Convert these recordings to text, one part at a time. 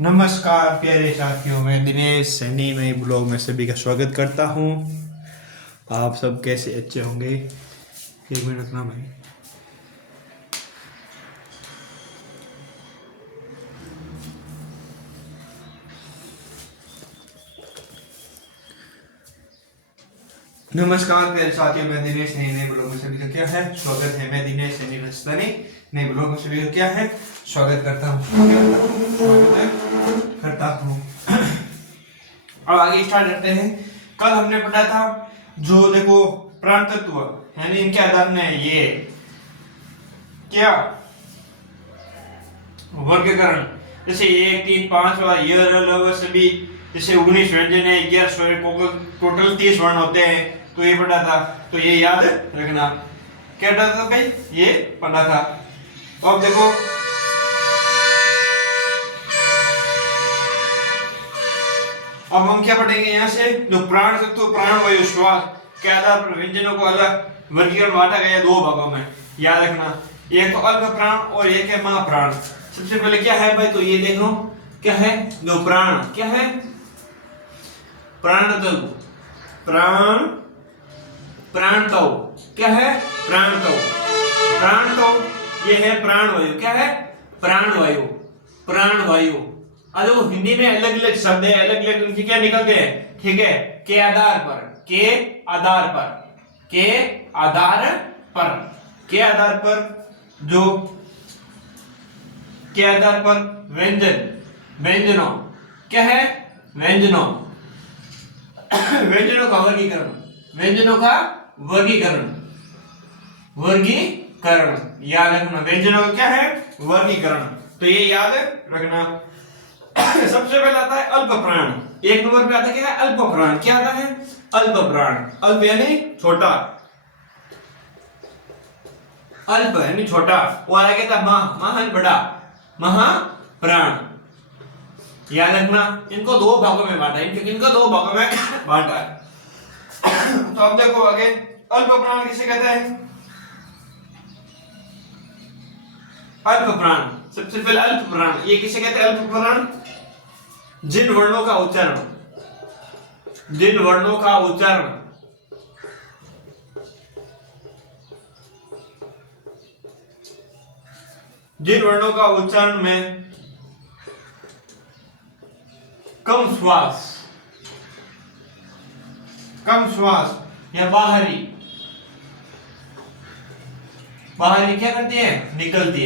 नमस्कार प्यारे साथियों, मैं दिनेश सैनी नए ब्लॉग में सभी का स्वागत करता हूँ। आप सब कैसे अच्छे होंगे? एक मिनट ना भाई। नमस्कार प्यारे साथियों, मैं दिनेश नए ब्लॉग में सभी का क्या है स्वागत है। मैं दिनेश सैनी नए ब्लॉग में सभी का क्या है स्वागत करता हूँ। अब आगे स्टार्ट करते हैं। कल हमने पढ़ा था जो देखो प्राण तत्व यानी इनके आधार में ये क्या वर्गीकरण, जैसे 1 3 5 और य र ल व सभी, जैसे 19 व्यंजन है, 11 स्वर, टोटल 30 वर्ण होते हैं। तो ये पढ़ा था, तो ये याद रखना। क्या पढ़ा था भाई? ये पढ़ा था। तो अब देखो अब हम क्या पढ़ेंगे यहाँ से, जो प्राण तत्व प्राण वायु श्वास के आधार पर व्यंजनों को अलग वर्गीकरण बांटा गया दो भागों में। याद रखना, एक तो अल्प प्राण और एक है महाप्राण। सबसे पहले क्या है भाई, तो ये देखो क्या है, जो प्राण क्या है, प्राण तत्व प्राण प्राण तत्व क्या है, प्राण तत्व ये है प्राण वायु। क्या है? प्राण वायु। अब हिंदी में अलग अलग शब्द है, अलग अलग उनके क्या निकलते हैं, ठीक है, के आधार पर जो के आधार पर व्यंजनों क्या है, व्यंजनों का वर्गीकरण याद रखना। व्यंजनों का क्या है, वर्गीकरण। तो ये याद रखना। सबसे पहले आता है अल्प प्राण। एक नंबर पे आता है क्या है, अल्प प्राण। क्या आता है? अल्प प्राण। अल्प यानी छोटा, अल्प यानी छोटा, और आगे था महान बड़ा, महाप्राण। याद रखना, इनको दो भागों में बांटा है। तो अब देखो आगे, अल्प प्राण किसे कहते हैं? अल्प प्राण। सबसे पहले अल्प प्राण ये किसे कहते हैं? अल्प प्राण जिन वर्णों का उच्चारण में कम श्वास या बाहरी क्या करती है, निकलती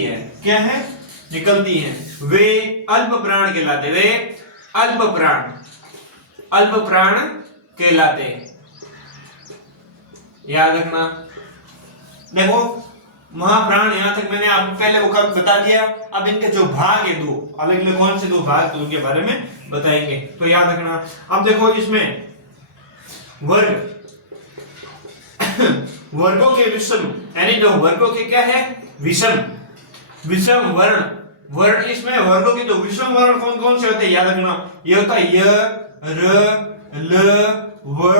है। क्या है? निकलती है। वे अल्प प्राण कहलाते। याद रखना। देखो महाप्राण, यहां तक मैंने आपको पहले वो बता दिया। अब इनके जो भाग है दो अलग अलग, कौन से दो भाग, तो उनके बारे में बताएंगे। तो याद रखना। अब देखो इसमें वर्गों के विषम, यानी जो वर्गों के क्या है, विषम वर्ण। इसमें वर्गों के जो विषम वर्ण कौन कौन से होते हैं, याद रखना। ये होता है य र ल व,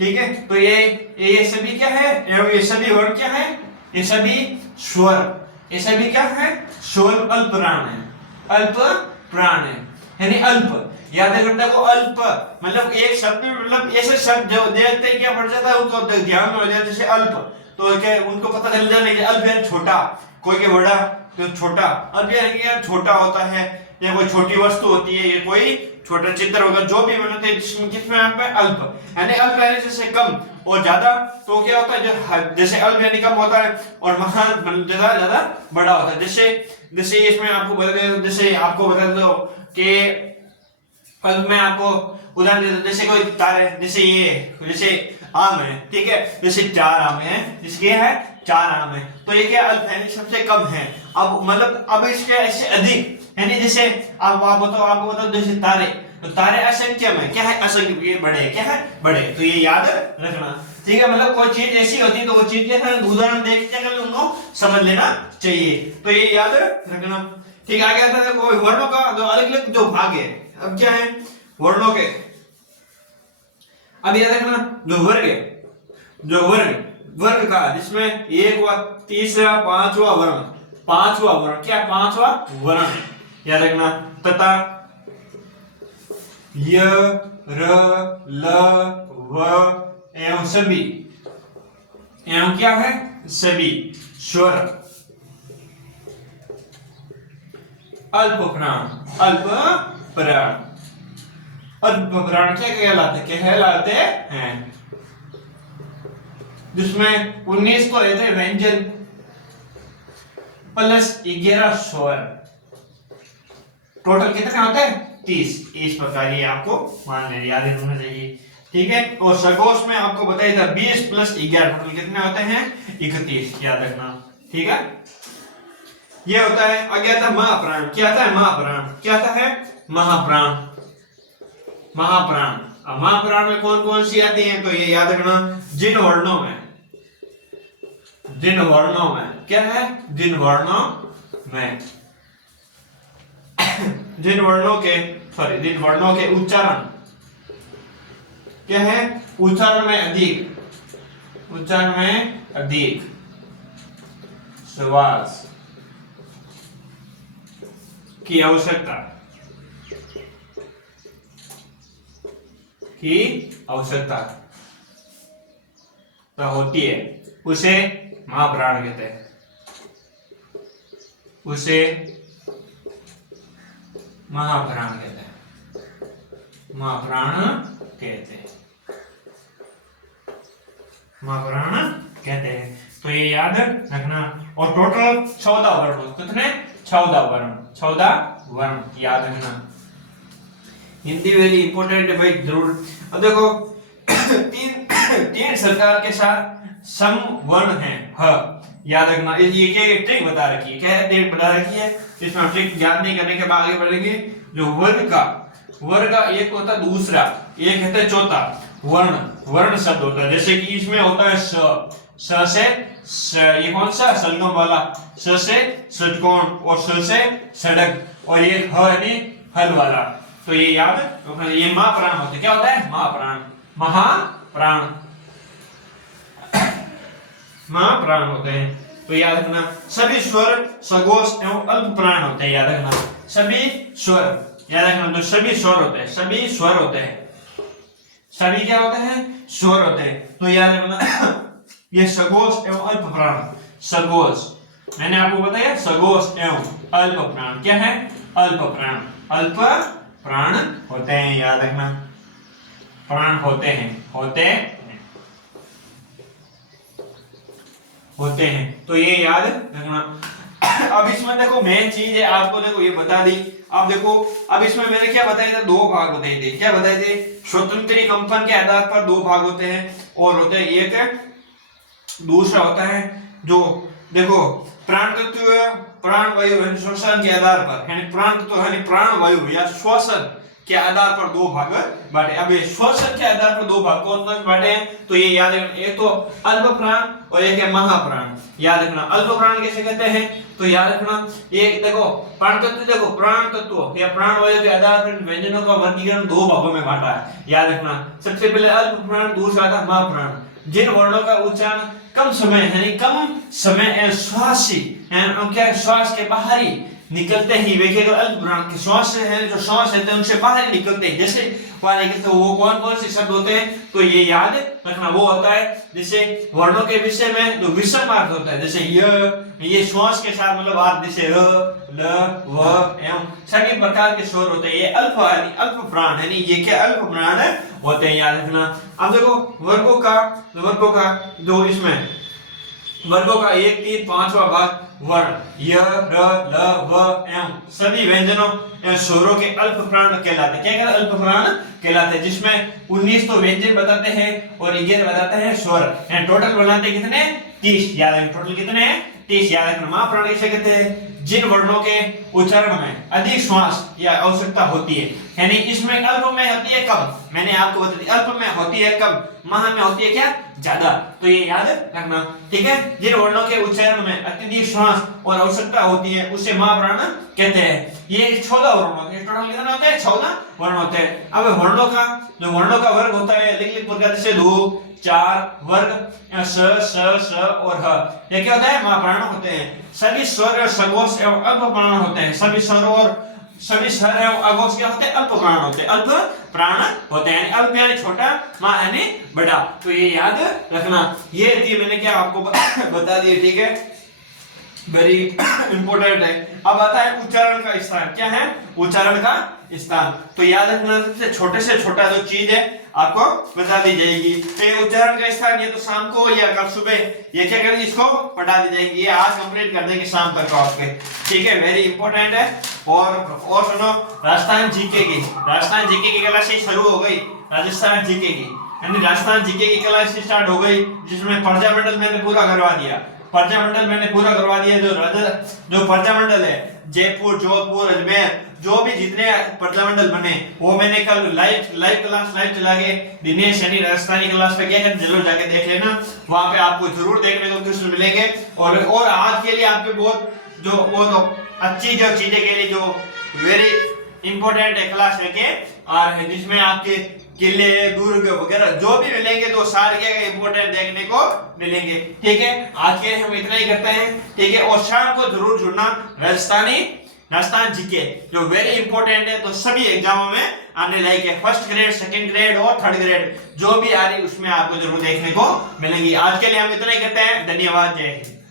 ठीक है। तो ये सभी क्या है, ये सभी वर्ण क्या है, ये सभी स्वर, ये सभी क्या है, स्वर। अल्प प्राण है यानी अल्प। याद रखना को अल्प मतलब एक शब्द में, मतलब ऐसे शब्द जो देखते ही क्या पड़ जाता है उनको ध्यान में हो जाता है। जैसे अल्प, तो क्या उनको पता चल जाता है कि अल्प यानी छोटा, कोई के बड़ा तो छोटा। अल्प यानी क्या छोटा होता है, या कोई छोटी वस्तु होती है, या कोई छोटा चित्र होगा, जो भी बनाते हैं जिसमें किसमें आप अल्प यानी अल्प यानी जैसे कम और ज्यादा। तो क्या होता है, जैसे अल्प यानी कम होता है और महान ज्यादा बड़ा होता है। जैसे इसमें आपको बता दो कि अल्प में आपको उदाहरण दे दो। जैसे कोई तारे, जैसे आम है, ठीक है, जैसे 4 आम है, जिसके है 4 आम है, तो ये क्या अल्प है, सबसे कम है। अब मतलब अब इसके ऐसे अधिक, यानी जैसे आपको बताओ जैसे तारे, तो तारे असंख्य में क्या है, असंख्य, ये बड़े क्या है, बड़े। तो ये याद रखना, ठीक है। मतलब कोई चीज ऐसी होती है तो वो चीज के उदाहरण देख के उनको समझ लेना चाहिए। तो ये याद रखना, ठीक है। आगे आता है देखो वर्णों का जो अलग अलग जो भाग है। अब क्या है वर्णों के, अब याद रखना जो वर्ग का, जिसमें एक व तीसरा पांचवा वर्ण, पांचवा वर्ण, क्या पांचवा वर्ण है, याद रखना। तथा य र ल व एवं सभी, एवं क्या है, सभी स्वर अल्प प्राण, अल्प प्राण, अल्प प्राण क्या कहलाते हैं, जिसमें 19 तो रहते हैं व्यंजन प्लस 11 स्वर, टोटल कितने होते हैं 30। इस प्रकार ये आपको मान लेना, याद होना चाहिए, ठीक है। और सगोश में आपको बताया था 20 प्लस 11 टोटल कितने होते हैं 31, याद रखना, ठीक है। ये होता है, आगे आता है महाप्राण, क्या आता है महाप्राण, क्या आता है महाप्राण, महाप्राण। अब महाप्राण में कौन कौन सी आती हैं, तो ये याद रखना, जिन वर्णों में, जिन वर्णों में क्या है, जिन वर्णों में, जिन वर्णों के जिन वर्णों के उच्चारण क्या है, उच्चारण में अधिक, उच्चारण में अधिक श्वास की आवश्यकता, की आवश्यकता तो होती है, उसे महाप्राण कहते हैं, उसे महाप्राण कहते हैं, महाप्राण कहते हैं, महाप्राण कहते हैं। तो ये याद रखना। और टोटल 14 वर्ण, कितने 14 वर्ण, 14 वर्ण याद रखना। हिंदी वेरी इंपॉर्टेंट है भाई, जरूर। अब देखो तीन सरकार के साथ सम वर्ण है, ह, याद रखना। ये ट्रिक बता रखी है, क्या है ट्रिक बता रखी है, इसमें ट्रिक याद नहीं करने के बाद आगे बढ़ेंगे। जो वर्ग का एक होता है दूसरा, एक कहते हैं चौथा वर्ण, वर्ण शब्द होता है। जैसे कि इसमें होता है स से ये कौन सा सलगम वाला, स से षटकोण और स से सड़क, और ये ह यानी हल वाला। तो ये याद, ये महाप्राण होते, क्या होता है महाप्राण, महाप्राण, महाप्राण होते हैं। तो याद रखना, सभी स्वर सगोश एवं अल्प प्राण होते हैं, याद रखना। सभी स्वर याद रखना, तो सभी स्वर होते हैं, सभी स्वर होते हैं, सभी क्या होते हैं स्वर होते हैं। तो याद रखना ये सगोश एवं अल्प प्राण, सगोश मैंने आपको बताया, सगोश एवं अल्प प्राण क्या है, अल्प प्राण, अल्प प्राण होते हैं, याद रखना, प्राण होते हैं, होते हैं। तो ये याद रखना। अब इसमें देखो मेन चीज है, आपको देखो ये बता दी। अब देखो, अब इसमें मैंने क्या बताया था, दो भाग बताए थे, क्या बताए थे, स्वतंत्र कंपन के आधार पर दो भाग होते हैं, और होते हैं एक, दूसरा होता है जो देखो प्राण तत्व, प्राण वायु श्वसन के आधार पर, यानी प्राण तत्व यानी प्राण वायु या श्वसन के आधार पर दो भाग बांटे। अब ये श्वसन के आधार पर दो भाग कौन कौन बांटे हैं, तो ये याद रखना, एक तो अल्प प्राण और एक है महाप्राण, याद रखना। अल्प प्राण कैसे कहते हैं, तो याद रखना, एक देखो प्राण तत्व, देखो प्राण तत्व या प्राण वायु के आधार पर व्यंजनों का वर्गीकरण दो भागों में बांटा है, याद रखना। सबसे पहले अल्प प्राण, दूसरा था महाप्राण। जिन वर्णों का उच्चारण कम समय यानी कम समय श्वास क्या श्वास के बाहरी निकलते ही, देखिएगा अल्प प्राण के श्वास है, जो श्वास है उनसे बाहर निकलते हैं, जैसे वो कौन कौन से शब्द होते हैं, तो ये याद रखना। वो होता है जैसे वर्णों के विषय में जो विषम अर्थ होता है, जैसे ये श्वास के साथ मतलब अर्थ, जैसे र ल व एवं सभी प्रकार के स्वर होते हैं, ये अल्प प्राण यानी ये क्या अल्प प्राण होते हैं, याद रखना। अब देखो वर्गों का जो इसमें वर्गों का 1, 3, 5वां भाग वर्ण य र ल व एवं सभी व्यंजनों एवं स्वरों के अल्प प्राण कहलाते हैं, क्या कहते हैं अल्प प्राण कहलाते हैं, जिसमें 19 तो व्यंजन बताते हैं और 11 बताते हैं स्वर, यानी टोटल बनाते हैं कितने 30, याद रखना टोटल कितने 30, याद रखना। महाप्राण किसे कहते हैं, जिन वर्णों के उच्चारण में अधिक श्वास या आवश्यकता होती है, यानी इसमें अल्प में होती है कम, मैंने आपको बता दी अल्प में होती है कम, महा में होती है क्या ज्यादा, तो ये याद रखना, ठीक है। जिन वर्णों के उच्चारण में अत्यधिक श्वास और आवश्यकता होती है उसे महाप्राण कहते हैं। ये 14 वर्ण होते हैं, टोटल कितने होते हैं 14 वर्ण होते हैं। अब वर्णों का वर्ग होता है लिख प्रकार से 2, 4 वर्ग, स और ह। ये क्या होता है? महाप्राण होते हैं। सभी स्वर और सघोष एवं अल्प प्राण होते हैं। सभी स्वर एवं अघोष क्या होते हैं? अल्प प्राण होते हैं। अल्प प्राण होते हैं, अल्प यानी छोटा, मा यानी बड़ा। तो ये याद रखना। ये थी मैंने क्या आपको बता दिया, ठीक है, वेरी इंपॉर्टेंट है। अब आता है उच्चारण का स्थान। क्या है? उच्चारण का स्थान। तो याद रखना, सबसे छोटे से छोटा जो चीज है आपको बता दी जाएगी। तो ये उच्चारण का स्थान, ये तो शाम को या कल सुबह ये क्या करेंगे, इसको पढ़ा दी जाएगी। ये आज कंप्लीट कर देंगे शाम तक आपके, ठीक है, वेरी इंपॉर्टेंट है। और सुनो, राजस्थान जीके की क्लास शुरू हो गई। राजस्थान जीके की यानी राजस्थान जीके की क्लास स्टार्ट हो गई, जिसमें प्रजामंडल मैंने पूरा करवा दिया। जो प्रजामंडल है, जयपुर, जोधपुर, अजमेर, जो भी जितने प्रजामंडल बने वो मैंने कल लाइव क्लास चला के दिनेश यानी राजस्थानी क्लास पे क्या है, जरूर जाके देख लेना। वहां पे आपको जरूर देखने को क्वेश्चन मिलेंगे। और आज के लिए आपके बहुत जो वो तो अच्छी जो चीजें के लिए जो वेरी इंपॉर्टेंट है क्लास लेके आ रहे हैं, जिसमें आपके किले, दुर्ग वगैरह जो भी मिलेंगे तो सारे इंपॉर्टेंट देखने को मिलेंगे, ठीक है। आज के हम इतना ही करते हैं, ठीक है। और शाम को जरूर जुड़ना राजस्थान जीके जो वेरी इंपॉर्टेंट है। तो सभी एग्जामों में आने लायक है, फर्स्ट ग्रेड, सेकंड ग्रेड और थर्ड ग्रेड जो भी आ रही उसमें आपको जरूर देखने को मिलेंगी। आज के लिए हम इतना ही करते हैं। धन्यवाद, जय हिंद।